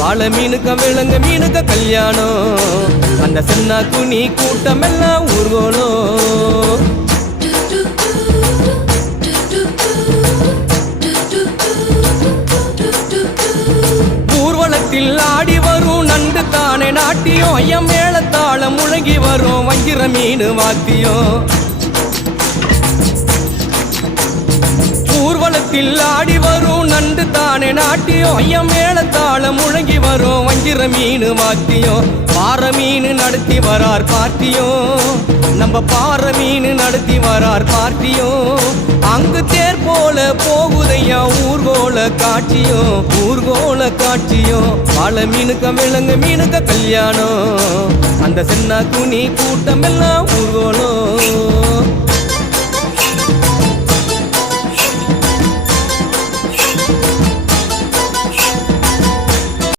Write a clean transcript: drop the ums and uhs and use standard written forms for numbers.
வாழை மீனுக்க விலங்கு மீனுக்க கல்யாணம் அந்த சின்ன குனி கூட்டம் எல்லாம் ஊர்வலம் ஊர்வலத்தில் ஆடி வரும் நண்டு தானே நாட்டியம் ஐயம் மேளத்தாளம் முழங்கி வரும் வஞ்சிர மீன் வாத்தியம் ஊர்வலத்தில் ஆடி வரும் நண்டு தானே நாட்டியம் ஐயம் மேளத்தாளம் முழங்கி வரும் வஞ்சிர மீன் வாத்தியம் பாறை மீன் நடத்தி வரார் பார்ட்டியும் நம்ம பாறை மீன் நடத்தி வரார் பார்ட்டியும் அங்கு தேர் போல போகுதையா ஊர்கோல காட்சியும் வாழை மீனுக்க விலங்கு மீனுக்க கல்யாணம் அந்த சின்ன குனி கூட்டம் எல்லாம் ஊர்கோலம்